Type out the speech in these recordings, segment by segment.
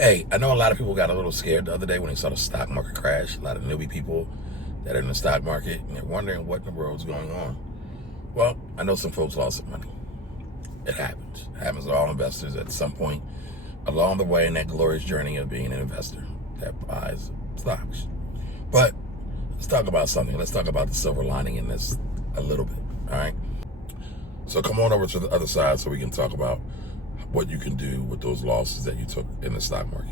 Hey, I know a lot of people got a little scared the other day when they saw the stock market crash. A lot of newbie people that are in the stock market, and they're wondering what in the world's going on. Well, I know some folks lost some money. It happens. It happens to all investors at some point along the way in that glorious journey of being an investor that buys stocks. But let's talk about something. Let's talk about the silver lining in this a little bit, all right? So come on over to the other side so we can talk about what you can do with those losses that you took in the stock market.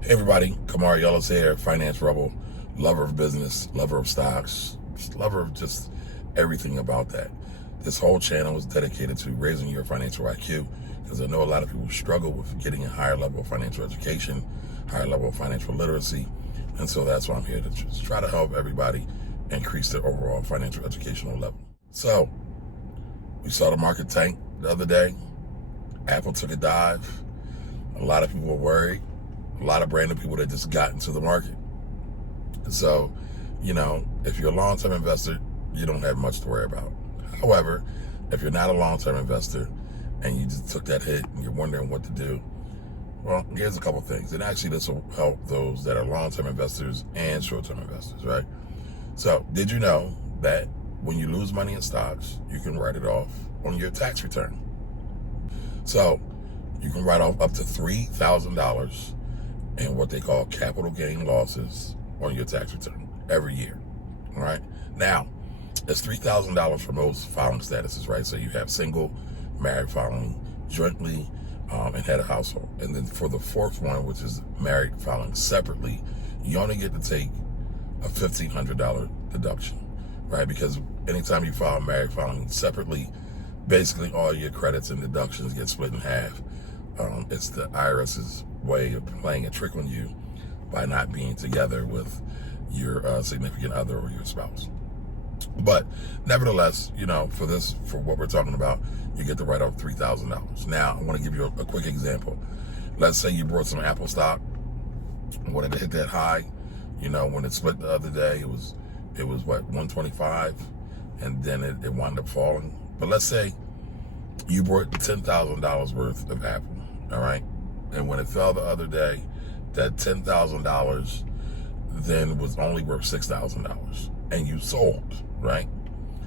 Hey everybody, Kamar Yellows here, finance rebel, lover of business, lover of stocks, lover of just everything about that. This whole channel is dedicated to raising your financial IQ because I know a lot of people struggle with getting a higher level of financial education, higher level of financial literacy, and so that's why I'm here to just try to help everybody increase their overall financial educational level. So, we saw the market tank the other day. Apple took a dive. A lot of people were worried. A lot of brand new people that just got into the market. So, if you're a long-term investor, you don't have much to worry about. However, if you're not a long-term investor and you just took that hit and you're wondering what to do, well, here's a couple things. And actually, this will help those that are long-term investors and short-term investors, right? So, did you know that when you lose money in stocks, you can write it off on your tax return? So, you can write off up to $3,000 in what they call capital gain losses on your tax return every year, all right? Now, it's $3,000 for most filing statuses, right? So you have single, married filing, jointly, and head of household. And then for the fourth one, which is married filing separately, you only get to take a $1,500 deduction, right? Because anytime you file married filing separately, basically all your credits and deductions get split in half. It's the IRS's way of playing a trick on you by not being together with your significant other or your spouse. But nevertheless, for what we're talking about, you get to write off $3,000. Now, I want to give you a quick example. Let's say you bought some Apple stock, wanted to hit that high. When it split the other day, it was what, 125, and then it wound up falling. But let's say you bought $10,000 worth of Apple, all right? And when it fell the other day, that $10,000 then was only worth $6,000, and you sold, right?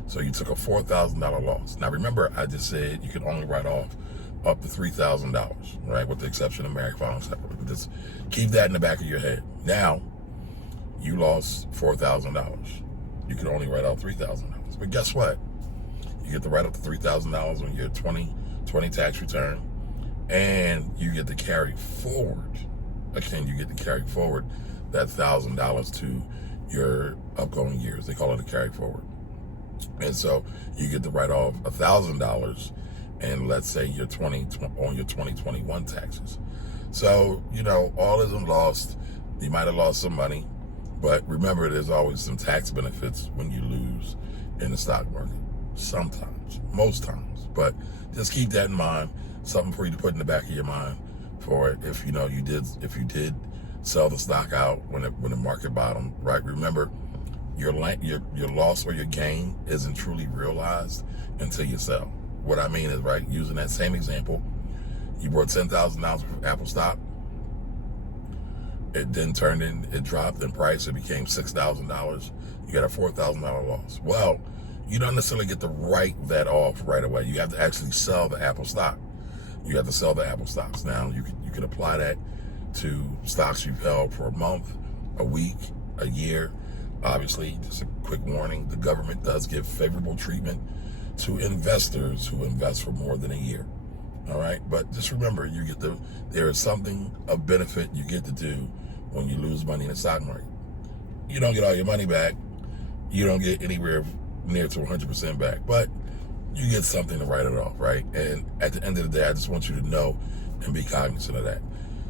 So you took a $4,000 loss. Now remember, I just said you can only write off up to $3,000, right? With the exception of married filing separately. Just keep that in the back of your head. Now, you lost $4,000. You can only write off $3,000. But guess what? You get to write off the $3,000 on your 2020 tax return, and you get to carry forward. Again, you get to carry forward that $1,000 to your upcoming years. They call it a carry forward. And so you get to write off $1,000, and let's say your 2021 taxes. So all isn't lost. You might have lost some money, but remember, there's always some tax benefits when you lose in the stock market. Sometimes, most times, but just keep that in mind. Something for you to put in the back of your mind for it. If you did sell the stock out when the market bottomed, right? Remember, your loss or your gain isn't truly realized until you sell. What I mean is, right, using that same example, you bought $10,000 for Apple stock. It then it dropped in price. It became $6,000. You got a $4,000 loss. Well, you don't necessarily get to write that off right away. You have to actually sell the Apple stock. You have to sell the Apple stocks. Now, you can apply that to stocks you've held for a month, a week, a year. Obviously, just a quick warning, the government does give favorable treatment to investors who invest for more than a year. All right, but just remember, there is something of benefit you get to do when you lose money in the stock market. You don't get all your money back. You don't get anywhere near to 100% back, but you get something to write it off, right? And at the end of the day, I just want you to know and be cognizant of that.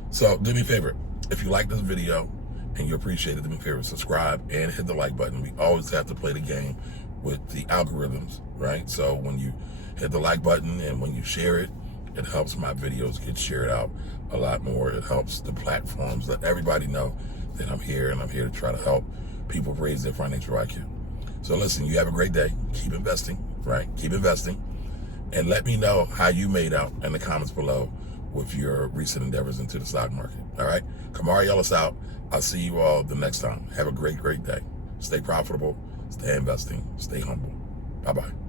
So do me a favor, if you like this video and you appreciate it, do me a favor, subscribe and hit the like button. We always have to play the game with the algorithms, right? So when you hit the like button and when you share it, it helps my videos get shared out a lot more. It helps the platforms let everybody know that I'm here, and I'm here to try to help people raise their financial IQ. So listen, you have a great day. Keep investing. right? Keep investing. And let me know how you made out in the comments below with your recent endeavors into the stock market. All right? Kamari Ellis out. I'll see you all the next time. Have a great, great day. Stay profitable, stay investing, stay humble. Bye-bye.